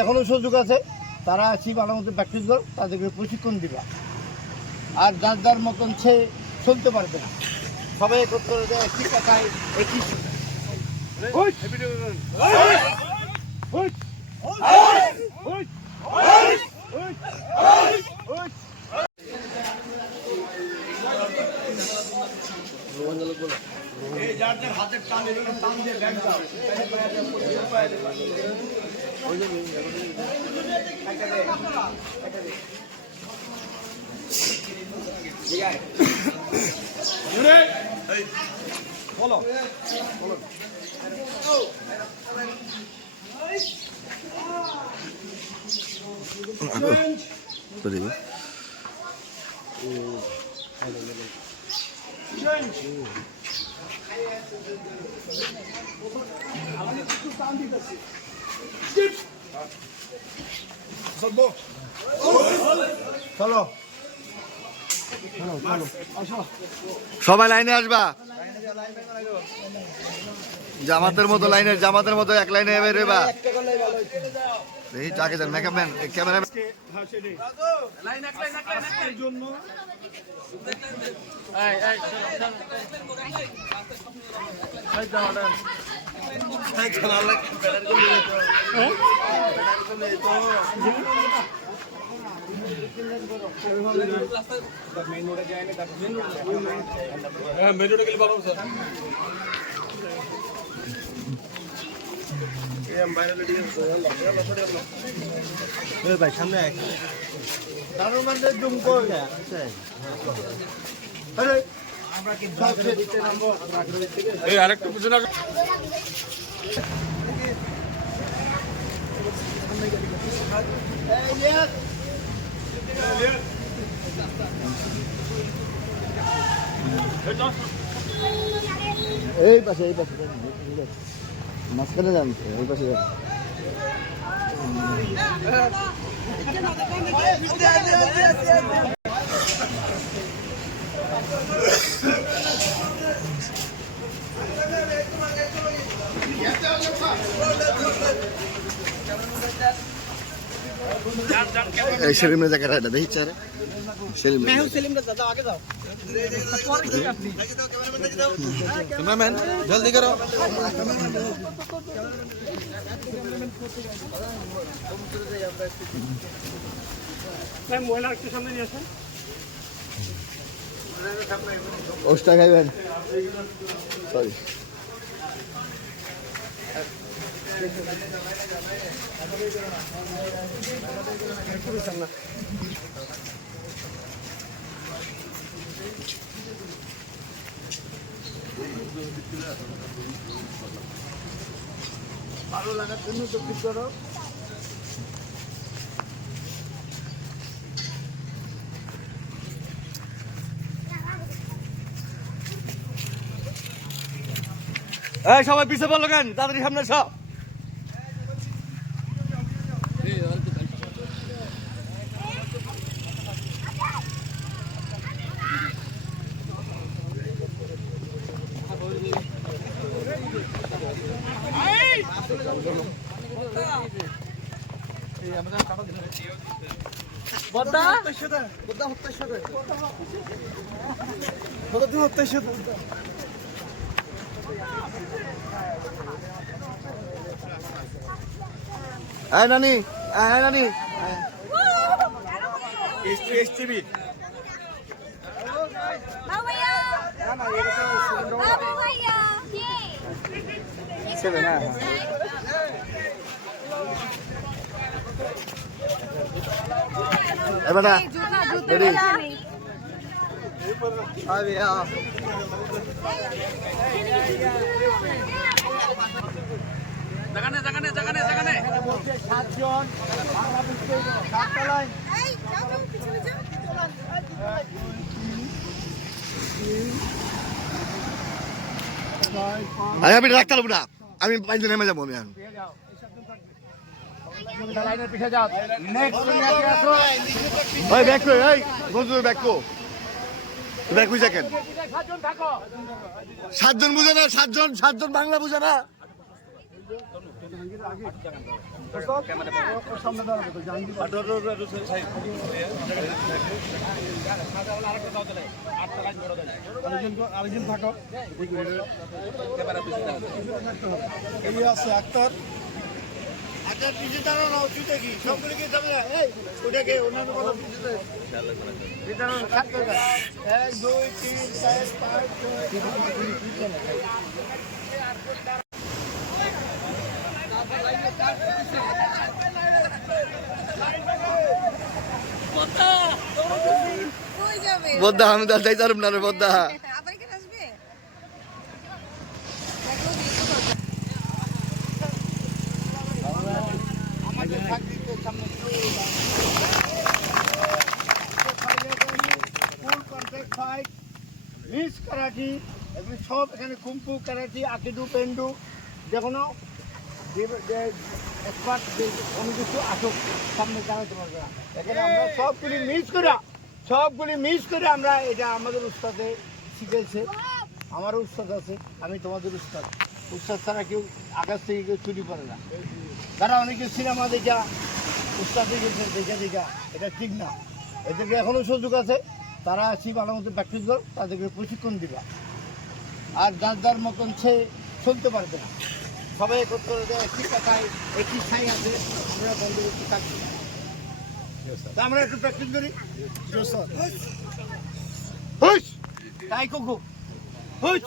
এখনো সুযোগ আছে, তারা আসি ভালো মতো প্র্যাকটিস করো, তাদেরকে প্রশিক্ষণ দিবা। আর যার যার মতন সে চলতে পারবে না, সবাই একত্রে দেয় একই কথায় একই যার যার হাতের টান টান দিয়ে ব্যাগ দাও। বলো বলো চলো সবাই লাইনে আসবা, জামাতের মতো লাইনের, জামাতের মতো এক লাইনে বেরোবা। এই চাকে যান মেকআপম্যান ক্যামেরাম্যান ভাই সামনে জুম করে আরেকটু পিছনে এই পাশে মাঝখানে যান, এই পাশে যান। সেলিমের জায়গাটা এটা দেখি চারে সেলিম ক্যামেরাম্যান জলদি করো। ওস্টা খাইবেন, সরি ভালো লাগার জন্য তকলিফ করো। এই সবাই পিছে বলো কেন, তাড়াতাড়ি সামনে সব। হ্যাঁ নানি, হ্যাঁ নানি এসটিভি এবার রেডি সাতজন আমি ডাক্তার না, আমি বাইরে নেমে যাবো। আমি লাইনের পিছে যাও। ওই ব্যাক কই, এই বন্ধু ব্যাক কো, ব্যাক কই যাকেন। সাতজন বুঝে না, সাতজন বাংলা বুঝে না। আরেকজন থাকো এই আছে আক্তার আচ্ছা পিছিয়ে দাঁড়ানো অসুবিধা কি সবগুলিকে যাবে এই ওটাকে অন্যান্য কথা পিছিয়ে এক দুই তিন চার পাঁচ কই যাবে বদ্দা আমি তো যাই পারব না রে বদ্দা আবার কি আসবে আমাদের চাকরিতে সামনে ফুল কন্ট্যাক্ট ফাইট রিস্ক কারাটি এগুলি সব এখানে কুম্ফু কারাটি আকিডু পেন্ডু যে কোনো এক্সপার্ট যে কোনো কিছু আসুক সামনে জানাতে পারবে না এখানে আমরা সবগুলি মিস করে আমরা এটা আমাদের উস্তাদে শিখেছে আমারও উস্তাদ আছে আমি তোমাদের উস্তাদ ছাড়া কেউ আকাশ থেকে কেউ চুরি করে না তারা অনেকে সিনেমা দেখা উস্তাদ দেখা এটা ঠিক না এদেরকে এখনও সুযোগ আছে তারা আসি ভালো মতো প্র্যাকটিস কর তাদেরকে প্রশিক্ষণ দিবা আর যার যার মতন সে শুনতে পারবে না সবাই একত্র দেয় একই কথায় একই ছাই আছে আমরা বন্ধুবস্ত থাকবো তা আমরা একটু প্র্যাকটিস করি তাই কুকু হুস